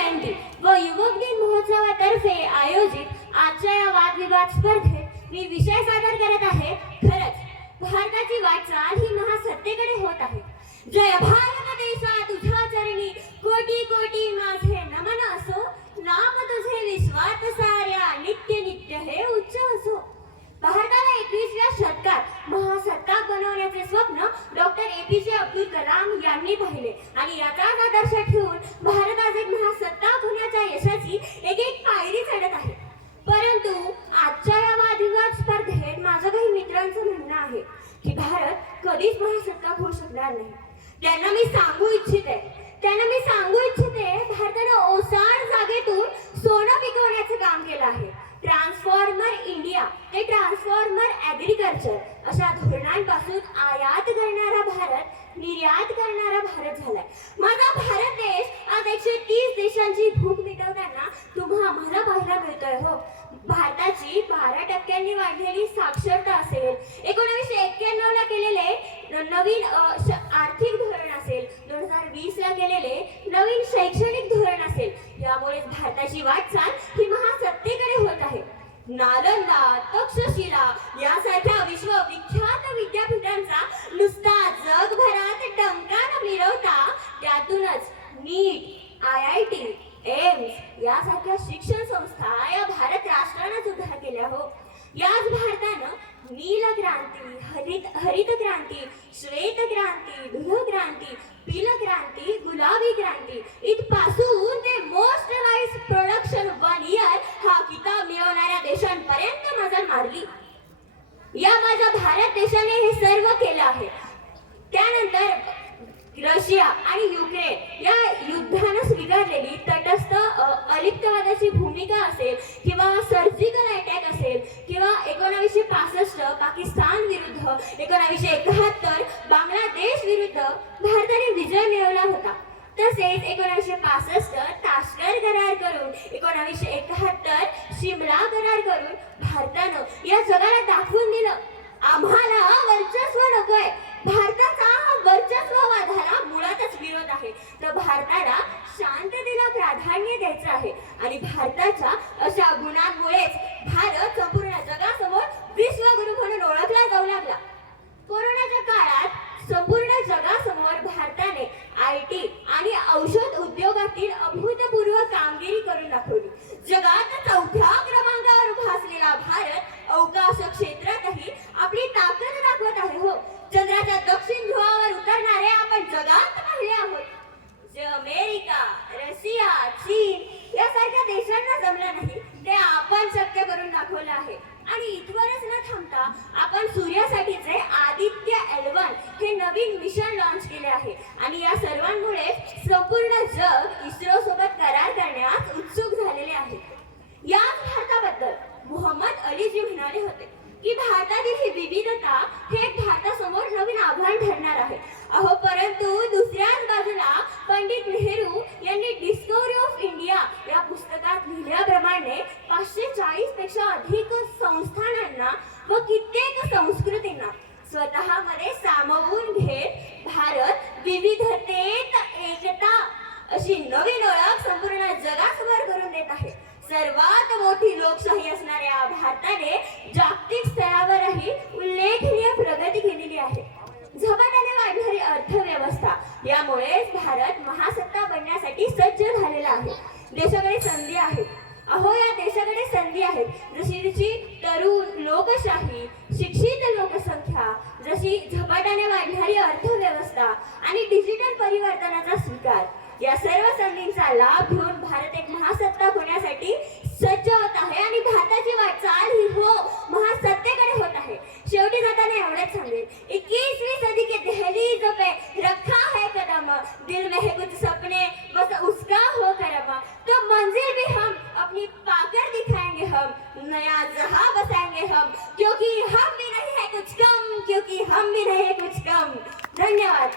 जयंती व युवक दिन महोत्सवातर्फे आयोजित आजच्या या वादविवाद स्पर्धेत मी विषय सादर करत आहे. खरंच भारताची वाटचाल ही महासत्तेकडे होत आहे. जय भारत देशा तुझ्या चरणी कोटी कोटी माझे नमन असो. नाम तुझे विश्वात साऱ्या नित्य नित्य हे उच्च असो. भारताला 21व्या शतकात महासत्ता बनवण्याचे स्वप्न डॉक्टर APJ अब्दुल कलाम यांनी पाहिले आणि याचाच आदर्श ठेवून भारत आज एक महासत्ता होण्याच्या यशाची एक एक पायरी चढत आहे. परंतु आजच्या या वादविवाद स्पर्धेत माझं काही मित्रांचं म्हणणं आहे की भारत कधीच महासत्ता होऊ शकणार नाही. त्यांना मी सांगू इच्छिते भारताने ओसाड जागेतून सोनं पिकवण्याचं काम केलं आहे. ट्रान्सफॉर्मर इंडिया ते ट्रान्सफॉर्मर ॲग्रिकल्चर अशा धोरणांपासून आयात करणारा भारत निर्यात करणारा भारत झालाय. माझा भारत देश आज 130 देशांची भूक मिटवताना आम्हाला पाहायला मिळतोय. हो, भारताची 12% वाढलेली साक्षरता असेल, 1991 ला केलेले नवीन आर्थिक धोरण असेल, 2020 ला केलेले नवीन शैक्षणिक धोरण असेल, यामुळे भारताची वाटचाल ही महासत्तेकडे होत आहे. नालंदा, तक्षशिला यासारख्या विश्वविख्यात विद्यापीठांचा नुसता जगभरात डंका न मिरवता त्यातूनच नीट, IIT, एम्स यासारख्या शिक्षण संस्था या भारत राष्ट्रानं सुद्धा केल्या. हो, याच भारतानं नील क्रांती, हरित क्रांती, श्वेत क्रांती, धुळ क्रांती, पील क्रांती, गुलाबी क्रांती इथपासून ते मोस्ट वाईज प्रोडक्शन 1 इयर हा किताब मिळवणाऱ्या देशांपर्यंत मजल मारली. या माझ्या भारत देशाने हे सर्व केलं आहे. त्यानंतर रशिया आणि युक्रेन या युद्धानं स्वीकारलेली तटस्थ अलिप्तवादाची भूमिका असेल किंवा सर्जिकल अटॅक असेल किंवा 1965 पाकिस्तान विरुद्ध, 1971 बांगलादेश विरुद्ध भारताने विजय मिळवला होता. तसेच 1965 ताशकंद करार करून, 1971 शिमला करार करून भारतानं या जगाला दाखवून दिलं आम्हाला वर्चस्व नकोय. भारताचा वर्चस्ववादाला मुळातच विरोध आहे. तर भारताला शांततेला प्राधान्य द्यायचं आहे आणि भारताच्या अशा गुणांमुळेच भारत संपूर्ण जगासमोर विश्वगुरू म्हणून ओळखला जाऊ लागला. कोरोनाच्या काळात संपूर्ण जगासमोर भारताने IT आणि औषध उद्योगातील अभूतपूर्व कामगिरी करून दाखवली. जगात 4थ्या क्रमांकावर उभा असलेला भारत अवकाश क्षेत्रातही आपली ताकद दाखवत आहे. हो, चंद्राच्या दक्षिण ध्रुवावर उतरणारे आपण जगात पाहिले आहोत. जे अमेरिका, रशिया, चीन यासारख्या देशांना जमलं नाही ते आपण शक्य करून दाखवलं आहे. आणि इथवरच न थांबता आपण सूर्यासाठीचे आदित्य L1 हे नवीन मिशन लॉन्च केले आहे आणि या सर्वांमुळे संपूर्ण जग इस्रो सोबत करार करण्यास उत्सुक झालेले आहे. याच भारताबद्दल मोहम्मद अलीजी म्हणाले होते की भारतातील ही विविधता हे भारतासमोर नवीन आव्हान ठरणार आहे. परंतु दुसऱ्याच बाजूला पंडित नेहरू यांनी डिस्कव्हरी ऑफ इंडिया या पुस्तकात लिहिल्याप्रमाणे 540 पेक्षा अधिक संस्थानांना व कित्येक संस्कृतींना स्वतःमध्ये सामावून घेत भारत विविधतेत एकता अशी नवीन ओळख संपूर्ण जगासमोर करून देत आहे. सर्वात मोठी लोकशाही असणाऱ्या भारताने जागतिक स्तरावरही उल्लेखनीय प्रगती केलेली आहे. झपाट्याने वाढणारी अर्थव्यवस्था यामुळेच भारत महासत्ता बनण्यासाठी सज्ज झालेला आहे. देशाकडे संधी आहेत. या देशाकडे संधी आहेत. जशी तरुण लोकशाही, शिक्षित लोकसंख्या, जशी झपाट्याने वाढणारी अर्थव्यवस्था आणि डिजिटल परिवर्तनाचा स्वीकार, या सर्व संधींचा लाभ घेऊन भारत एक महासत्ता होण्यासाठी सज्ज होत आहे आणि भारताची वाटचाल ही महासत्तेकडे होत आहे. शेवटी जाताना एवढंच सांगेल, 21वीं सदी के दहलीज पे रखा है कदम, दिल में है कुछ सपने बस उसका हो करम, तो मंजिल भी हम अपनी पाकर दिखाएंगे, हम नया जहां बसाएंगे हम, क्योंकि हम भी नहीं है कुछ कम, क्योंकि हम भी नहीं है कुछ कम. धन्यवाद.